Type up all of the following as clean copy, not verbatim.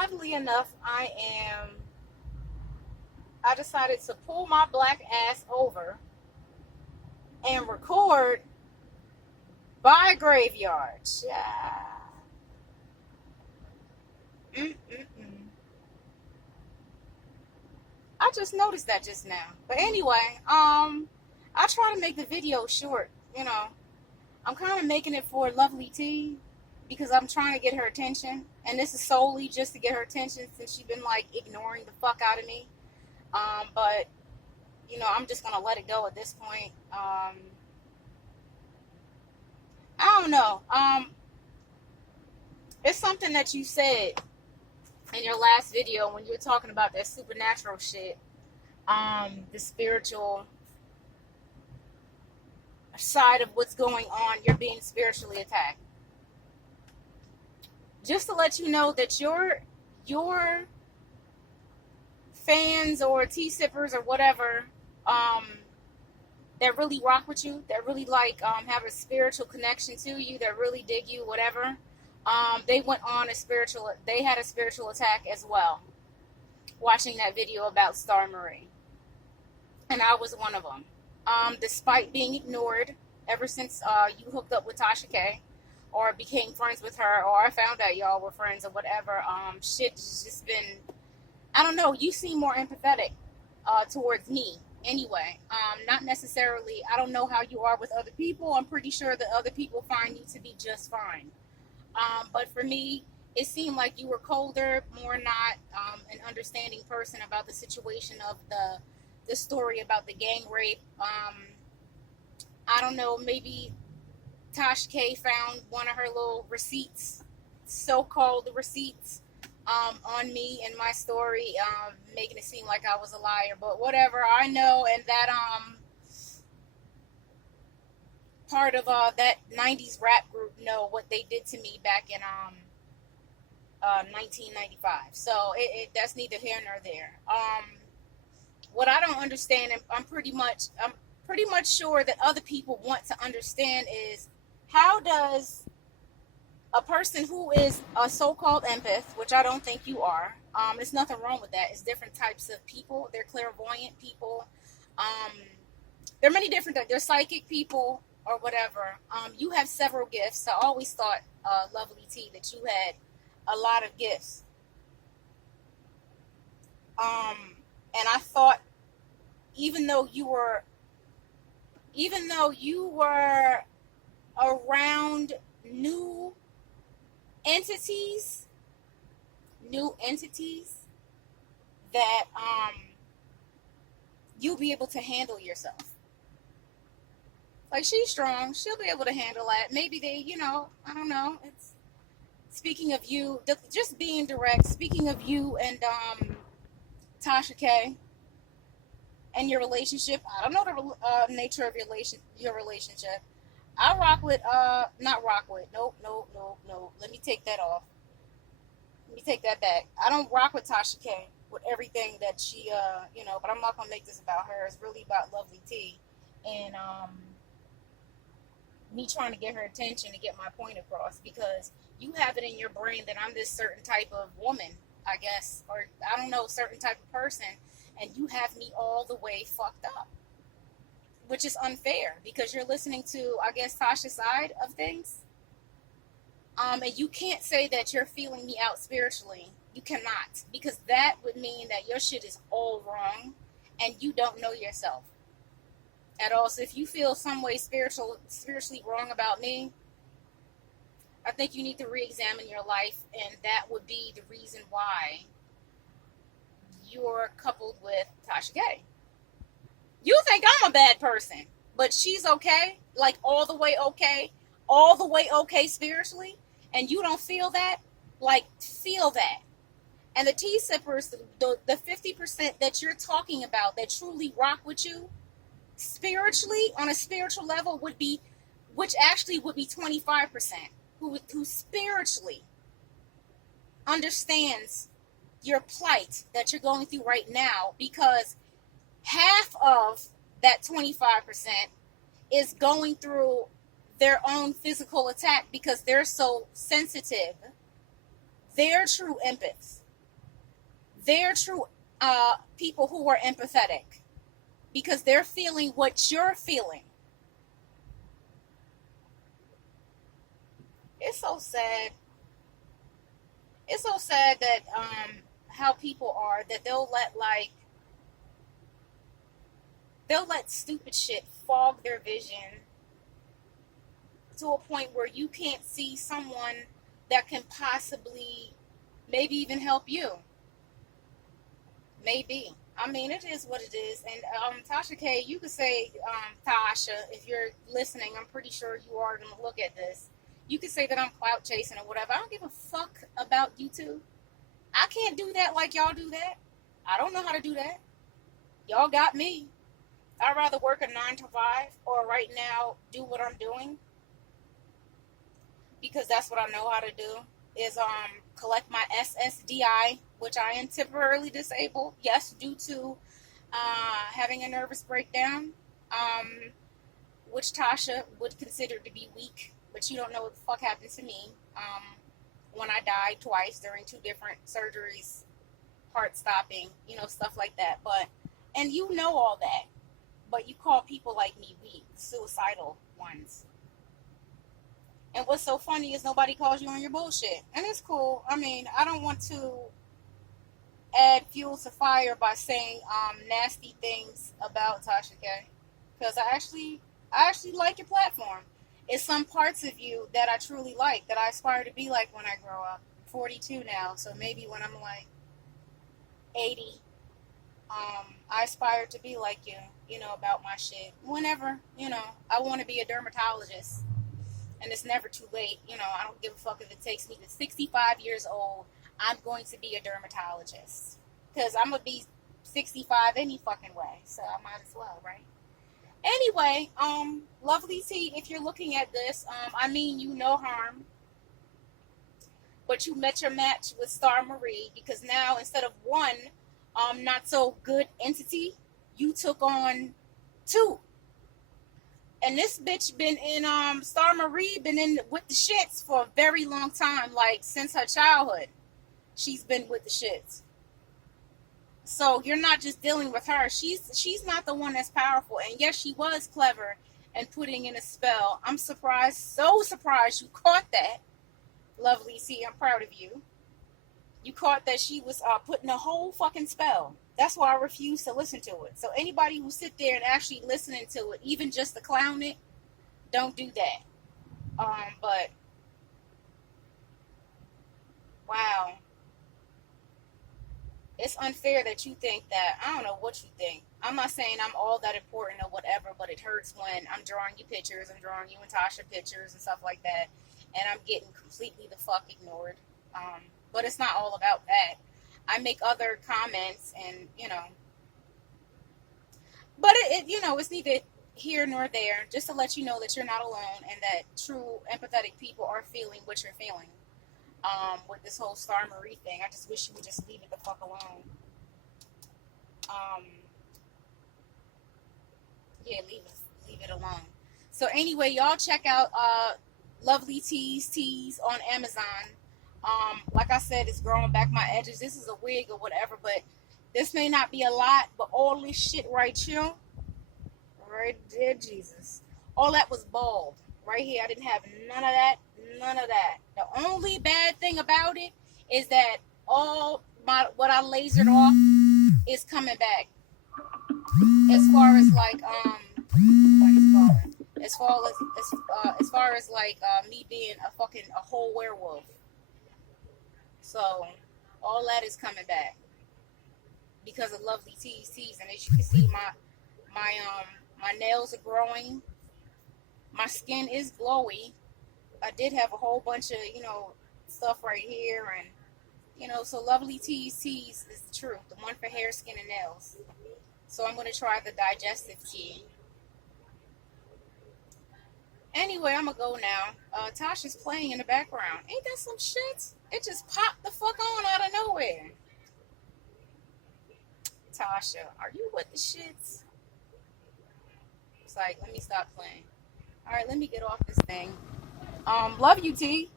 oddly enough, I decided to pull my black ass over and record by a graveyard. Yeah. Mm-mm-mm. I just noticed that just now. But anyway, I try to make the video short. I'm kind of making it for Lovely T because I'm trying to get her attention, and this is solely just to get her attention since she's been like ignoring the fuck out of me. But I'm just gonna let it go at this point. I don't know. It's something that you said in your last video when you were talking about that supernatural shit. The spiritual side of what's going on. You're being spiritually attacked. Just to let you know that your fans or tea sippers or whatever, that really rock with you, that really have a spiritual connection to you, that really dig you, whatever. They had a spiritual attack as well, watching that video about StarMarie. And I was one of them. Despite being ignored ever since you hooked up with Tasha K, or became friends with her, or I found out y'all were friends or whatever, shit has just been, I don't know, you seem more empathetic towards me anyway. Not necessarily, I don't know how you are with other people. I'm pretty sure that other people find you to be just fine. But for me, it seemed like you were colder, more not an understanding person about the situation of the story about the gang rape. I don't know, maybe Tasha K found one of her little receipts, so-called receipts, on me and my story, making it seem like I was a liar. But whatever, I know, and that part of that 90s rap group know what they did to me back in 1995. So that's neither here nor there. What I don't understand, and I'm pretty much sure that other people want to understand, is how does a person who is a so-called empath, which I don't think you are, there's nothing wrong with that. It's different types of people. They're clairvoyant people. There are many different, they're psychic people or whatever. You have several gifts. I always thought, Lovely T, that you had a lot of gifts. And I thought, even though you were around new entities that you'll be able to handle yourself. Like, she's strong, she'll be able to handle that. Maybe they, I don't know. It's speaking of you, just being direct. Speaking of you and Tasha K and your relationship, I don't know the nature of your relationship. I rock with, not rock with, nope. Let me take that off. Let me take that back. I don't rock with Tasha K with everything that she, but I'm not going to make this about her. It's really about Lovely T. And, me trying to get her attention to get my point across, because you have it in your brain that I'm this certain type of woman, I guess, or I don't know, certain type of person, and you have me all the way fucked up, which is unfair because you're listening to, I guess, Tasha's side of things. And you can't say that you're feeling me out spiritually. You cannot, because that would mean that your shit is all wrong and you don't know yourself at all. So if you feel some way spiritually wrong about me, I think you need to re-examine your life, and that would be the reason why you're coupled with Tasha K. You think I'm a bad person, but she's okay, like all the way okay spiritually, and you don't feel that? Like, feel that. And the tea sippers, the 50% that you're talking about that truly rock with you spiritually, on a spiritual level, which actually would be 25%, who spiritually understands your plight that you're going through right now, because half of that 25% is going through their own physical attack because they're so sensitive. They're true empaths. they're true people who are empathetic because they're feeling what you're feeling. It's so sad. It's so sad that how people are, that they'll let stupid shit fog their vision to a point where you can't see someone that can possibly maybe even help you. Maybe. I mean, it is what it is. And Tasha K, you could say, Tasha, if you're listening, I'm pretty sure you are going to look at this. You could say that I'm clout chasing or whatever. I don't give a fuck about you two. I can't do that like y'all do that. I don't know how to do that. Y'all got me. I'd rather work a 9 to 5 or right now do what I'm doing, because that's what I know how to do, is collect my SSDI, which I am temporarily disabled, yes, due to having a nervous breakdown, which Tasha would consider to be weak, but you don't know what the fuck happened to me when I died twice during 2 different surgeries, heart stopping, stuff like that. And you know all that, but you call people like me weak, suicidal ones. And what's so funny is nobody calls you on your bullshit. And it's cool. I mean, I don't want to add fuel to fire by saying nasty things about Tasha K. Because I actually like your platform. It's some parts of you that I truly like, that I aspire to be like when I grow up. I'm 42 now, so maybe when I'm like 80, I aspire to be like you, about my shit. Whenever, I want to be a dermatologist. And it's never too late. I don't give a fuck if it takes me to 65 years old. I'm going to be a dermatologist. Because I'm going to be 65 any fucking way. So I might as well, right? Anyway, Lovely T, if you're looking at this, I mean you no harm. But you met your match with StarMarie, because now instead of one not so good entity, you took on 2. And this bitch been in, StarMarie been in with the shits for a very long time, like since her childhood. She's been with the shits. So you're not just dealing with her. She's not the one that's powerful. And yes, she was clever and putting in a spell. I'm surprised, so surprised you caught that. Lovely, see, I'm proud of you. You caught that she was putting a whole fucking spell. That's why I refuse to listen to it. So anybody who sit there and actually listening to it, even just to clown it, don't do that. But wow, it's unfair that you think that. I don't know what you think. I'm not saying I'm all that important or whatever, but it hurts when I'm drawing you pictures, I'm drawing you and Tasha pictures and stuff like that, and I'm getting completely the fuck ignored. But it's not all about that. I make other comments and, but it's neither here nor there, just to let you know that you're not alone and that true empathetic people are feeling what you're feeling. With this whole StarMarie thing, I just wish you would just leave it the fuck alone. Yeah, leave it alone. So anyway, y'all check out Lovely Tees on Amazon. Like I said, it's growing back my edges. This is a wig or whatever, but this may not be a lot, but all this shit right here, right there, Jesus, all that was bald. Right here, I didn't have none of that. The only bad thing about it is that all what I lasered off is coming back. As far as like as far as like me being a whole werewolf. So all that is coming back because of Lovely Tees. And as you can see, my nails are growing. My skin is glowy. I did have a whole bunch of, stuff right here. And, so Lovely Tees is the truth. The one for hair, skin, and nails. So I'm going to try the digestive tea. Anyway, I'm going to go now. Tasha's playing in the background. Ain't that some shit? It just popped the fuck on out of nowhere. Tasha, are you with the shits? It's like, let me stop playing. Alright, let me get off this thing. Love you, T.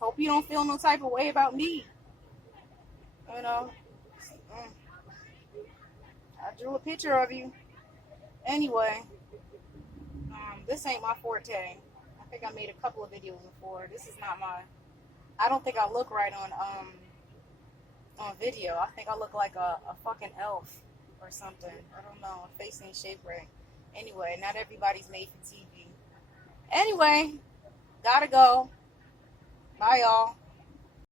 Hope you don't feel no type of way about me. I drew a picture of you. Anyway, this ain't my forte. I think I made a couple of videos before. This is not my. I don't think I look right on video. I think I look like a fucking elf or something. I don't know. My face ain't shaped right. Anyway, not everybody's made for TV. Anyway, gotta go. Bye, y'all.